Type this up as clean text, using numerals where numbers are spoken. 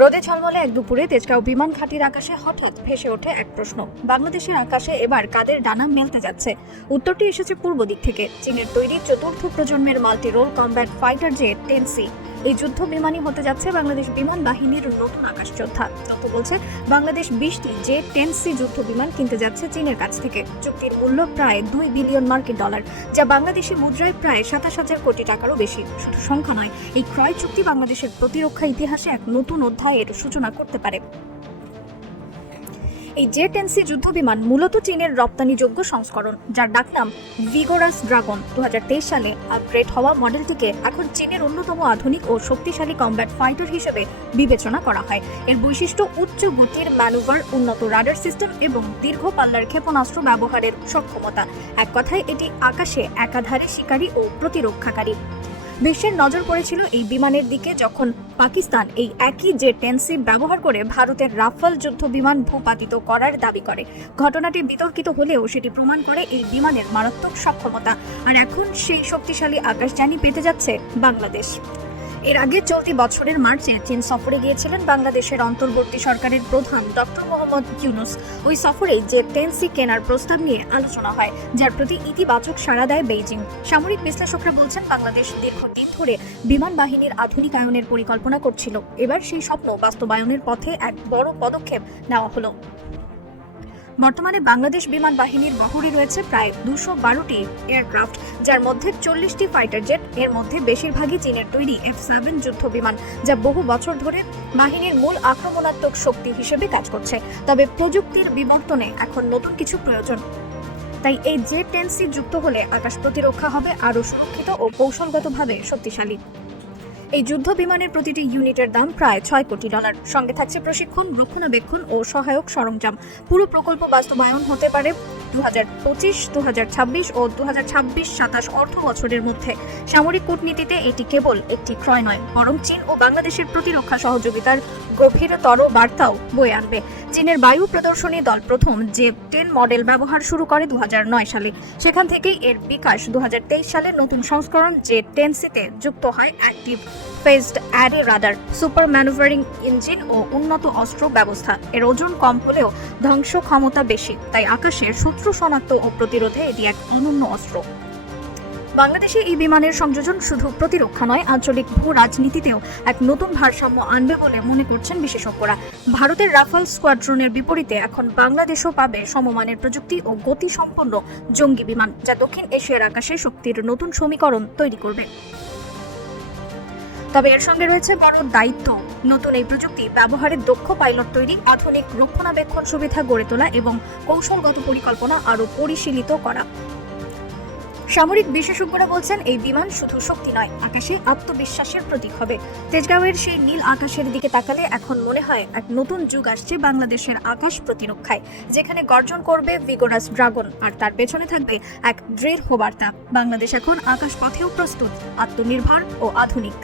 রোদে ঝলমলে এক দুপুরে তেজগাঁও বিমান ঘাঁটির আকাশে হঠাৎ ভেসে ওঠে এক প্রশ্ন। বাংলাদেশের আকাশে এবার কাদের ডানা মেলতে যাচ্ছে? উত্তরটি এসেছে পূর্ব দিক থেকে। চীনের তৈরি চতুর্থ প্রজন্মের multi role combat fighter jet 10C এই যুদ্ধ বিমানই হতে যাচ্ছে বাংলাদেশ বিমান বাহিনীর নতুন আকাশ যোদ্ধা। তথ্য বলছে বাংলাদেশ 20টি জেট 10C যুদ্ধ বিমান কিনতে যাচ্ছে চীনের কাছ থেকে। চুক্তির মূল্য প্রায় $2 বিলিয়ন, যা বাংলাদেশি মুদ্রায় প্রায় 27,000 কোটি টাকারও বেশি। শুধু সংখ্যা নয়, এই ক্রয় চুক্তি বাংলাদেশের প্রতিরক্ষা ইতিহাসে এক নতুন অধ্যায়ের সূচনা করতে পারে। এই জেট 10C যুদ্ধ বিমান মূলত চীনের রপ্তানিযোগ্য সংস্করণ, যার ডাকনাম ভিগোরাস ড্রাগন। 2023 সালে আপগ্রেড হওয়া মডেলটিকে এখন চীনের অন্যতম আধুনিক ও শক্তিশালী কমব্যাট ফাইটার হিসেবে বিবেচনা করা হয়। এর বৈশিষ্ট্য উচ্চ গতির ম্যানুভার, উন্নত রাডার সিস্টেম এবং দীর্ঘ পাল্লার ক্ষেপণাস্ত্র ব্যবহারের সক্ষমতা। এক কথায় এটি আকাশে একাধারে শিকারী ও প্রতিরক্ষাকারী। বিশ্বের নজর পড়েছিল এই বিমানের দিকে যখন পাকিস্তান এই একই জেট 10C ব্যবহার করে ভারতের রাফাল যুদ্ধ বিমান ভূপাতিত করার দাবি করে। ঘটনাটি বিতর্কিত হলেও সেটি প্রমাণ করে এই বিমানের মারাত্মক সক্ষমতা। আর এখন সেই শক্তিশালী আকাশযানী পেতে যাচ্ছে বাংলাদেশ। এর আগে চলতি বছরের মার্চে চীন সফরে গিয়েছিলেন বাংলাদেশের অন্তর্বর্তী সরকারের প্রধান ডক্টর মোহাম্মদ ইউনুস। ওই সফরেই জেট 10C কেনার প্রস্তাব নিয়ে আলোচনা হয়, যার প্রতি ইতিবাচক সাড়া দেয় বেইজিং। সামরিক বিশ্লেষকরা বলছেন বাংলাদেশ দীর্ঘদিন ধরে বিমান বাহিনীর আধুনিকায়নের পরিকল্পনা করছিল। এবার সেই স্বপ্ন বাস্তবায়নের পথে এক বড় পদক্ষেপ নেওয়া হলো। বর্তমানে বাংলাদেশ বিমান বাহিনীর বহরে রয়েছে প্রায় 212টি এয়ারক্রাফট, যার মধ্যে 40টি ফাইটার জেট। এর মধ্যে বেশিরভাগই চীনের তৈরি F7 যুদ্ধ বিমান, যা বহু বছর ধরে বাহিনীর মূল আক্রমণাত্মক শক্তি হিসেবে কাজ করছে। তবে প্রযুক্তির বিবর্তনে এখন নতুন কিছু প্রয়োজন। তাই এই জেট 10C যুক্ত হলে আকাশ প্রতিরক্ষা হবে আরও সুরক্ষিত ও কৌশলগতভাবে শক্তিশালী। এই যুদ্ধ বিমানের প্রতিটি ইউনিটের দাম প্রায় $6 কোটি। সঙ্গে থাকছে প্রশিক্ষণ, রক্ষণাবেক্ষণ ও সহায়ক সরঞ্জাম। পুরো প্রকল্প বাস্তবায়ন হতে পারে 2025, 2026 ও 2026-27 অর্থ বছরের মধ্যে। সামরিক কূটনীতিতে এটি কেবল একটি ক্রয় নয়, বরং চীন ও বাংলাদেশের প্রতিরক্ষা সহযোগিতার গভীরতর বার্তাও বয়ে আনবে। চীনের বায়ু প্রদর্শনী দল প্রথম জেট 10 মডেল ব্যবহার শুরু করে 2009 সালে। সেখান থেকেই এর বিকাশ। 2023 সালের নতুন সংস্করণ জেট 10C-তে যুক্ত হয় active phased array radar, super manoeuvring engine ও উন্নত অস্ত্র ব্যবস্থা। এর ওজন কম হলেও ধ্বংস ক্ষমতা বেশি, তাই আকাশের শত্রু শনাক্ত ও প্রতিরোধে এটি এক অনন্য অস্ত্র। বাংলাদেশে এই বিমানের সংযোজন শুধু প্রতিরক্ষা নয়, আঞ্চলিক ভূ রাজনীতিতেও এক নতুন ভারসাম্য আনবে বলে মনে করছেন বিশেষজ্ঞরা। ভারতের রাফাল স্কোয়াড্রনের বিপরীতে এখন বাংলাদেশও পাবে সমমানের প্রযুক্তি ও গতিসম্পন্ন জঙ্গি বিমান, যা দক্ষিণ এশিয়ার আকাশে শক্তির নতুন সমীকরণ তৈরি করবে। তবে এর সঙ্গে রয়েছে বড় দায়িত্ব। নতুন এই প্রযুক্তি ব্যবহারের দক্ষ পাইলট তৈরি, আধুনিক রক্ষণাবেক্ষণ সুবিধা গড়ে তোলা এবং কৌশলগত পরিকল্পনা আরও পরিশীলিত করা। সামরিক বিশেষজ্ঞরা বলছেন এই বিমান শুধু শক্তি নয়, আকাশে আত্মবিশ্বাসের প্রতীক হবে। তেজগাঁওয়ের সেই নীল আকাশের দিকে তাকালে এখন মনে হয় এক নতুন যুগ আসছে বাংলাদেশের আকাশ প্রতিরক্ষায়, যেখানে গর্জন করবে ভিগোরাস ড্রাগন আর তার পেছনে থাকবে এক দৃঢ় বার্তা। বাংলাদেশ এখন আকাশ পথেও প্রস্তুত, আত্মনির্ভর ও আধুনিক।